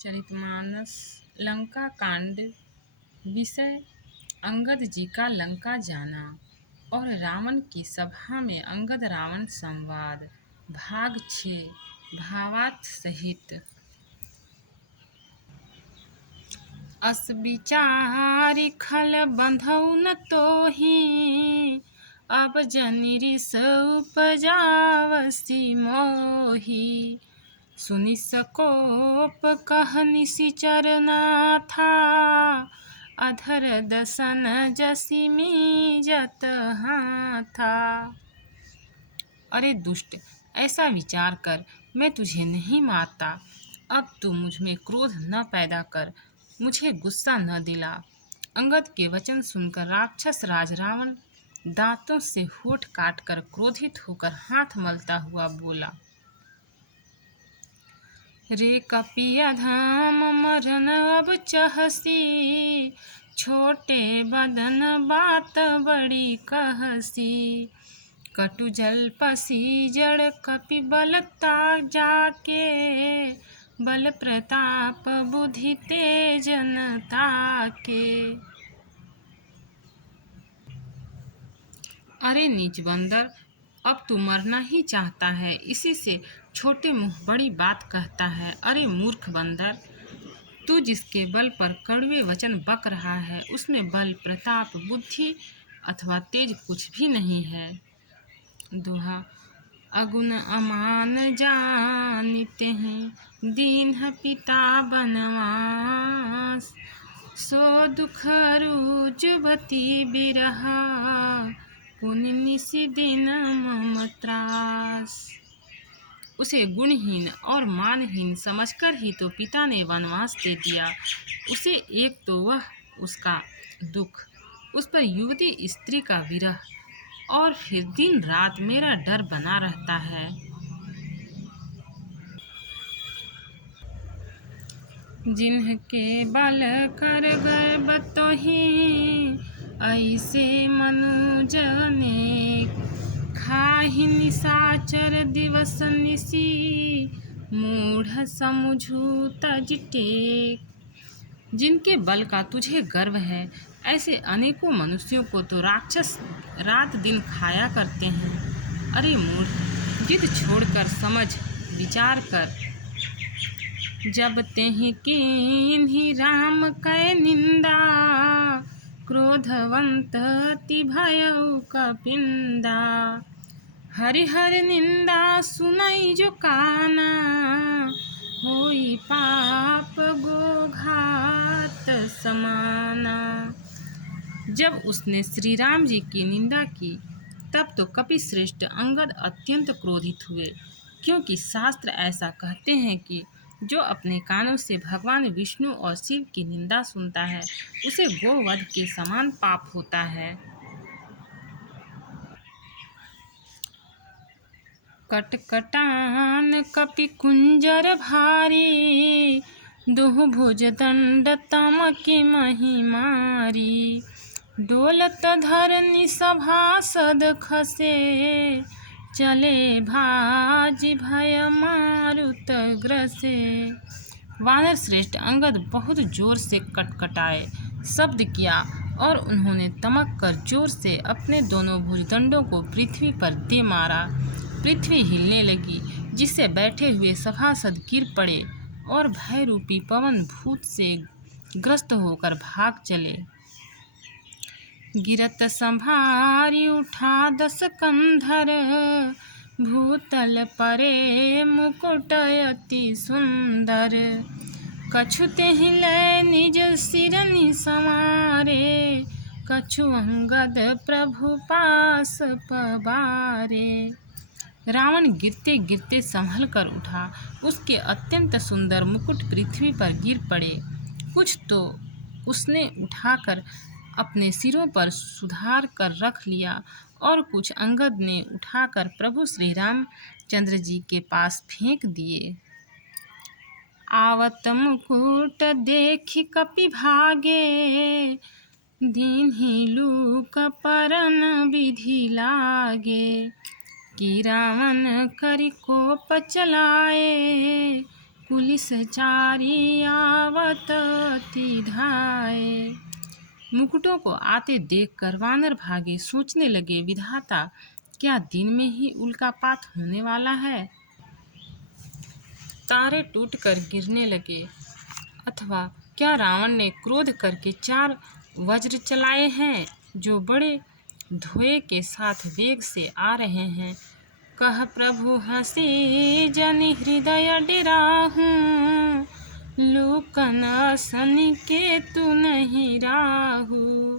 चरितमानस लंका कांड। विषय अंगद जी का लंका जाना और रावण की सभा में अंगद रावण संवाद। भाग 6 भावार्थ सहित। अस विचारि खल बंधउ न तोहि, अब जनि रिस उपजावसी मोहि। सुनि सकोप कह निशिचर नाथा, अधर दसन जसि मीजत हाथा। अरे दुष्ट, ऐसा विचार कर, मैं तुझे नहीं मारता। अब तू मुझ में क्रोध न पैदा कर, मुझे गुस्सा न दिला। अंगद के वचन सुनकर राक्षस राज रावण दांतों से होठ काटकर क्रोधित होकर हाथ मलता हुआ बोला, रे कपियधाम मरन अब चहसी, छोटे बदन बात बड़ी कहसी। कटु जल पसी जड़ कपि बलता जाके, बल प्रताप बुद्धि तेजनता के। अरे नीच बंदर, अब तू मरना ही चाहता है, इसी से छोटे मुंह बड़ी बात कहता है। अरे मूर्ख बंदर, तू जिसके बल पर कड़वे वचन बक रहा है, उसमें बल प्रताप बुद्धि अथवा तेज कुछ भी नहीं है। दोहा। अगुन अमान जानिते हैं, दीन्ह पिता बनवास। सो दुख रुजुबती बिरहा, पुनि निसि दिन मम त्रास। उसे गुणहीन और मानहीन समझकर ही तो पिता ने वनवास दे दिया। उसे एक तो वह उसका दुख, उस पर युवती स्त्री का विरह, और फिर दिन रात मेरा डर बना रहता है। जिन्हके बल कर गर्भ तोहि, ऐसे मनुज अनेक। खाहि निशाचर दिवस निशि, मूढ़ समुझू तज टेक। जिनके बल का तुझे गर्व है, ऐसे अनेकों मनुष्यों को तो राक्षस रात दिन खाया करते हैं। अरे मूढ़, जिद छोड़कर समझ विचार कर। जब तेहि कीन्ही राम कै निंदा, क्रोधवंत अति भयउ कपिंदा। हरिहर निंदा सुनई जो काना, होई पाप गोघात समाना। जब उसने श्री राम जी की निंदा की, तब तो कपि श्रेष्ठ अंगद अत्यंत क्रोधित हुए, क्योंकि शास्त्र ऐसा कहते हैं कि जो अपने कानों से भगवान विष्णु और शिव की निंदा सुनता है, उसे गोवध के समान पाप होता है। कटकटान कपि कुंजर भारी, दुहु भुज दंड तमकि मही मारी। डोलत धरनी सभासद खसे, चले भाजी भय मारुत ग्रसे। वानर श्रेष्ठ अंगद बहुत जोर से कटकटाए, शब्द किया, और उन्होंने तमक कर जोर से अपने दोनों भुजदंडों को पृथ्वी पर दे मारा। पृथ्वी हिलने लगी, जिससे बैठे हुए सभासद गिर पड़े और भय रूपी पवन भूत से ग्रस्त होकर भाग चले। गिरत संभारी उठा 10 कंधर, भूतल परे मुकुट अति सुंदर। कछु तेहि लय निज सिरनि संवारे, कछु अंगद प्रभु पास पबारे। रावण गिरते गिरते संभल कर उठा, उसके अत्यंत सुंदर मुकुट पृथ्वी पर गिर पड़े। कुछ तो उसने उठाकर अपने सिरों पर सुधार कर रख लिया, और कुछ अंगद ने उठाकर प्रभु श्री रामचंद्र जी के पास फेंक दिए। आवत मुकुट देखि कपि भागे, दीन्हि लूक परन विधि लागे। कि रावण करि कोप चलाए, पुलिस चारी आवत अति धाये। मुकुटों को आते देखकर वानर भागे, सोचने लगे, विधाता क्या दिन में ही उल्कापात होने वाला है? तारे टूटकर गिरने लगे, अथवा क्या रावण ने क्रोध करके 4 वज्र चलाए हैं जो बड़े धोए के साथ वेग से आ रहे हैं। कह प्रभु हंसी जनि हृदय डराहूं, लूकन असन के तू नहीं राहू।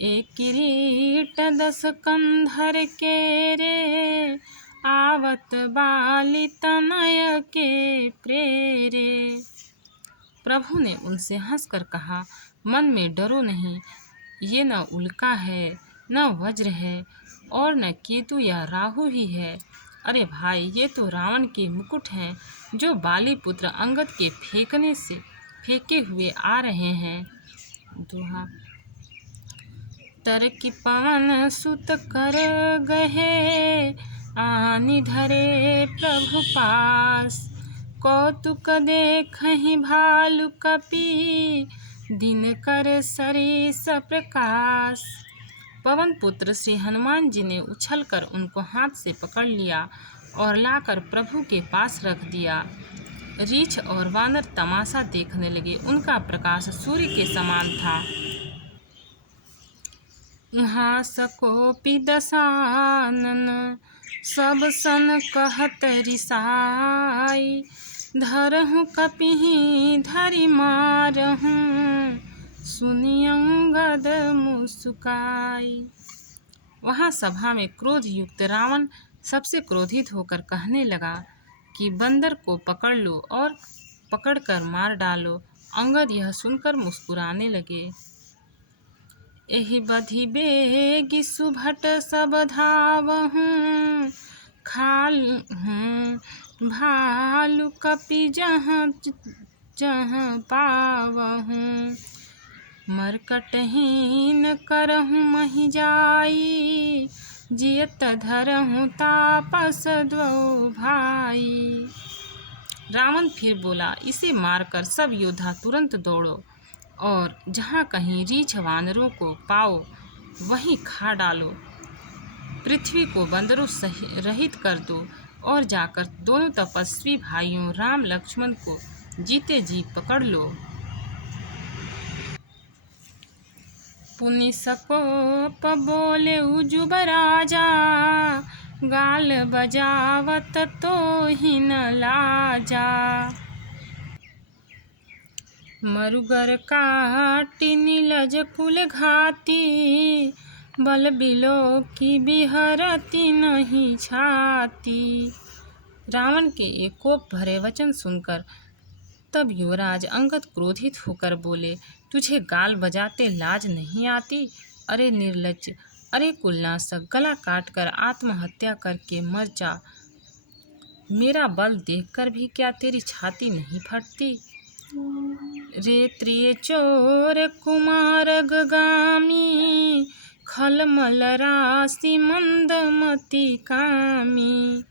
एक किरीट 10 कंधर के रे, आवत बाली तनय के प्रेरे। प्रभु ने उनसे हंसकर कहा, मन में डरो नहीं, ये न उल्का है, न वज्र है, और न केतु या राहु ही है। अरे भाई, ये तो रावण के मुकुट हैं जो बाली पुत्र अंगद के फेंके हुए आ रहे हैं। दोहा। तर की पवन सुत कर गहे, आनि धरे प्रभु पास। कौतुक देखहि भालु कपि, दिन कर सरिस प्रकाश। पवन पुत्र श्री हनुमान जी ने उछलकर उनको हाथ से पकड़ लिया और लाकर प्रभु के पास रख दिया। रीछ और वानर तमाशा देखने लगे। उनका प्रकाश सूर्य के समान था। उहाँ सकोपि दसानन, सब सन कहत रिसाई। धरहु कपिहि धरि मारहु, सुनि अंगद मुस्काई। वहाँ सभा में क्रोध युक्त रावण सबसे क्रोधित होकर कहने लगा कि बंदर को पकड़ लो और पकड़कर मार डालो। अंगद यह सुनकर मुस्कुराने लगे। एहि बधि बेगी सुभट सब धावहूँ, खालहूँ भालु कपि जहाँ जहाँ पावहूँ। मरकटहीन करहूँ महि जाई, जियत धरहूँ तापस द्वौ भाई। रावण फिर बोला, इसे मारकर सब योद्धा तुरंत दौड़ो और जहाँ कहीं रीछ वानरों को पाओ वहीं खा डालो। पृथ्वी को बंदरों रहित कर दो और जाकर दोनों तपस्वी भाइयों राम लक्ष्मण को जीते जी पकड़ लो। पुनि सकोप बोले उजुब राजा, गाल बजावत तो ही न लाजा। मरुगर काटी नीलज कुल घाती, बल बिलो की बिहरती नहीं छाती। रावण के एक कोप भरे वचन सुनकर तब युवराज अंगद क्रोधित होकर बोले, तुझे गाल बजाते लाज नहीं आती? अरे निर्लज्ज, अरे कुलनाशक, गला काटकर आत्महत्या करके मर जा। मेरा बल देखकर भी क्या तेरी छाती नहीं फटती? रे त्रिय चोर कुमारग गामी, खलमल राशि मंदमति कामी।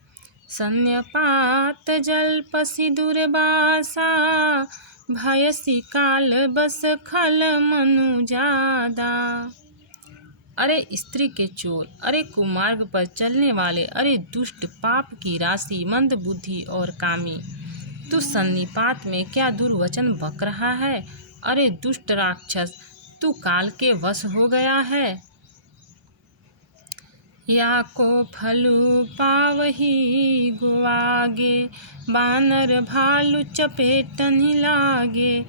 सन्यपात जल्पसि दुर्वासा, भयसि काल बस खल मनु जादा। अरे स्त्री के चोर, अरे कुमार्ग पर चलने वाले, अरे दुष्ट, पाप की राशि, मंद बुद्धि और कामी, तू सन्निपात में क्या दुर्वचन बक रहा है? अरे दुष्ट राक्षस, तू काल के वश हो गया है। या को फलू पावही गुआगे, बानर भालू चपेटन लागे।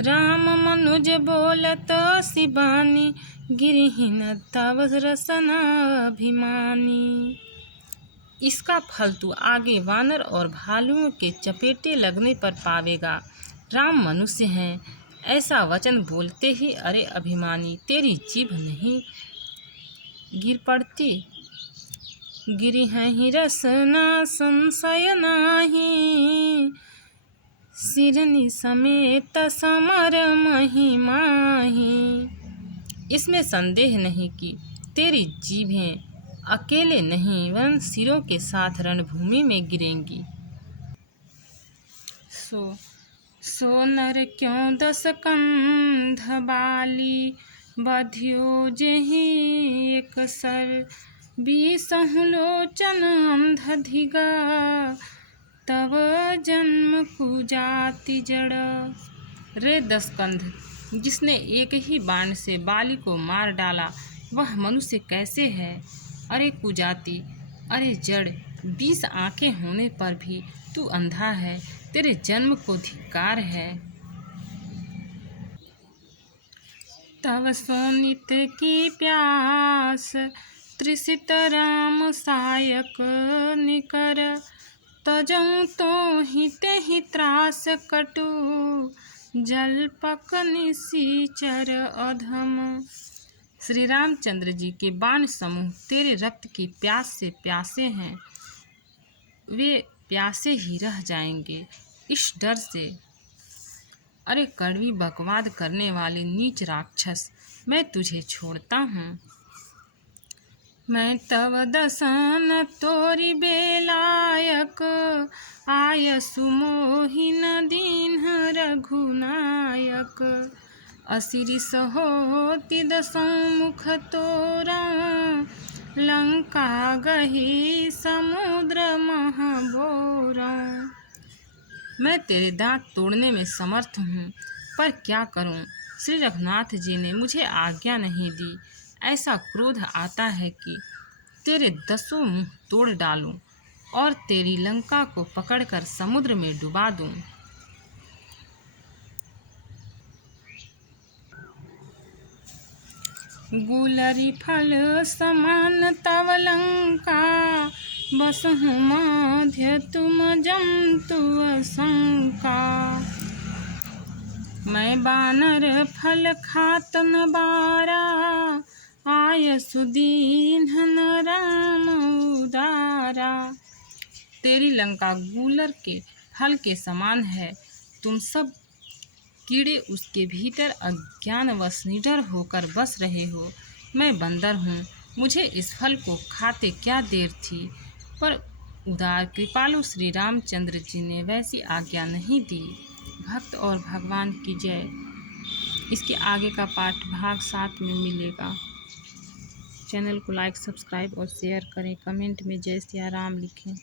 राम मनुज बोलत शिबानी, गिरहिन तव रसना अभिमानी। इसका फल तू आगे वानर और भालुओं के चपेटे लगने पर पावेगा। राम मनुष्य हैं, ऐसा वचन बोलते ही अरे अभिमानी, तेरी जीभ नहीं गिर पड़ती? गिरिहहि रसना संशय नाही, सिरनि समेत समर महिमाही। इसमें संदेह नहीं कि तेरी जीभें अकेले नहीं वरन सिरों के साथ रणभूमि में गिरेंगी। सो नर क्यों दस कंध बाली, बधियो जेहि एक सर। बीसहु लोचन अंध धिगा, तब जन्म कुजाति जड़। रे दसकंध, जिसने एक ही बाण से बाली को मार डाला, वह मनुष्य कैसे है? अरे कुजाति, अरे जड़, 20 आंखें होने पर भी तू अंधा है, तेरे जन्म को धिक्कार है। तव सोनित की प्यास, तृषित राम सायक निकर। तजऊँ तो ही त्रास कटु, जलपक निशिचर अधम। श्री रामचंद्र जी के बाण समूह तेरे रक्त की प्यास से प्यासे हैं, वे प्यासे ही रह जाएंगे इस डर से। अरे कड़वी बकवाद करने वाले नीच राक्षस, मैं तुझे छोड़ता हूँ। मैं तव दसन तोरी बेलायक, आयसु मोहिन दीन्ह रघुनायक। असिरिस होति दसों मुख तोरा, लंका गही समुद्र महाबोरा। मैं तेरे दांत तोड़ने में समर्थ हूँ, पर क्या करूँ, श्री रघुनाथ जी ने मुझे आज्ञा नहीं दी। ऐसा क्रोध आता है कि तेरे 10 मुंह तोड़ डालूं और तेरी लंका को पकड़कर समुद्र में डुबा दूं। गुलरी फल समान तव लंका, बसहु मध्य तुम जंतु असंका। मैं बानर फल खात न बारा, आयसु दीन्ह राम उदारा। तेरी लंका गूलर के फल के समान है, तुम सब कीड़े उसके भीतर अज्ञानवश निडर होकर बस रहे हो। मैं बंदर हूँ, मुझे इस फल को खाते क्या देर थी, पर उदार कृपालु श्री रामचंद्र जी ने वैसी आज्ञा नहीं दी। भक्त और भगवान की जय। इसके आगे का पाठ भाग 7 में मिलेगा। चैनल को लाइक, सब्सक्राइब और शेयर करें। कमेंट में जय सिया राम लिखें।